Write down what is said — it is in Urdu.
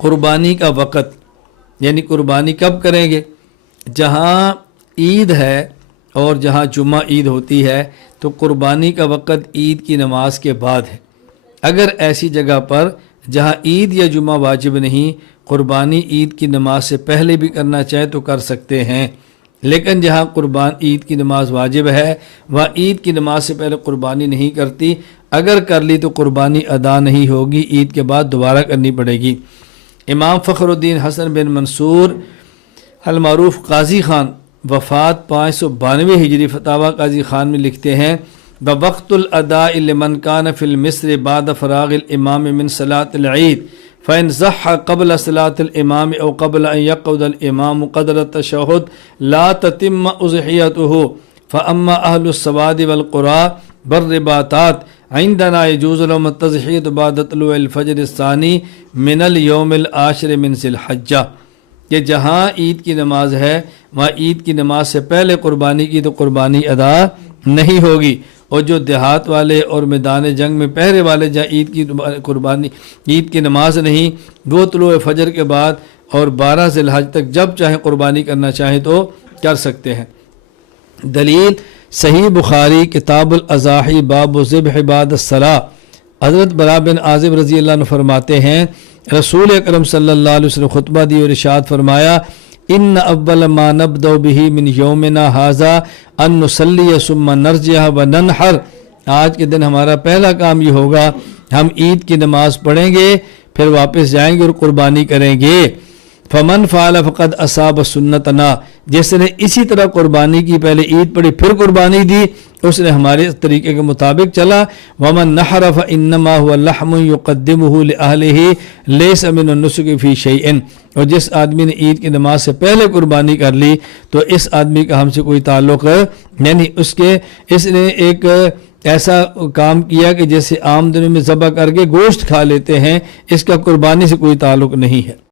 قربانی کا وقت، یعنی قربانی کب کریں گے؟ جہاں عید ہے اور جہاں جمعہ عید ہوتی ہے تو قربانی کا وقت عید کی نماز کے بعد ہے۔ اگر ایسی جگہ پر جہاں عید یا جمعہ واجب نہیں، قربانی عید کی نماز سے پہلے بھی کرنا چاہے تو کر سکتے ہیں، لیکن جہاں عید کی نماز واجب ہے وہ عید کی نماز سے پہلے قربانی نہیں کرتی، اگر کر لی تو قربانی ادا نہیں ہوگی، عید کے بعد دوبارہ کرنی پڑے گی۔ امام فخر الدین حسن بن منصور المعروف قاضی خان وفات 592 ہجری فتاوی قاضی خان میں لکھتے ہیں بوقت الاداء لمن کان فی المصر بعد فراغ الامام من صلاة العید فإن صح قبل صلاة الامام او قبل ان يقعد الامام قدر التشہد لا تتم اضحیته فاما اہل السواد والقرى والرباطات عندنا يجوز لهم التضحیۃ بعد طلوع الفجر الثانی من اليوم العاشر من ذی الحجہ، کہ جہاں عید کی نماز ہے وہاں عید کی نماز سے پہلے قربانی کی تو قربانی ادا نہیں ہوگی، اور جو دیہات والے اور میدان جنگ میں پہرے والے جہاں عید کی نماز نہیں، وہ طلوع فجر کے بعد اور 12 ذی الحج تک جب چاہیں قربانی کرنا چاہیں تو کر سکتے ہیں۔ دلیل صحیح بخاری کتاب الاضاحی باب ذبح بعد الصلاۃ، حضرت براء بن عازب رضی اللہ عنہ فرماتے ہیں رسول اکرم صلی اللہ علیہ وسلم خطبہ دی اور ارشاد فرمایا ان اول ما نبدأ به من یومنا ھذا ان نصلی ثم نرجع وننحر، آج کے دن ہمارا پہلا کام یہ ہوگا ہم عید کی نماز پڑھیں گے، پھر واپس جائیں گے اور قربانی کریں گے۔ فمن فعل فقد اصاب سنتنا، جس نے اسی طرح قربانی کی، پہلے عید پڑھی پھر قربانی دی، اس نے ہمارے طریقے کے مطابق چلا۔ ومن نحر فانما هو لحم يقدمه لاهله ليس من النسك في شيء، اور جس آدمی نے عید کی نماز سے پہلے قربانی کر لی تو اس آدمی کا ہم سے کوئی تعلق، یعنی اس نے ایک ایسا کام کیا کہ جیسے عام دنوں میں ذبح کر کے گوشت کھا لیتے ہیں، اس کا قربانی سے کوئی تعلق نہیں ہے۔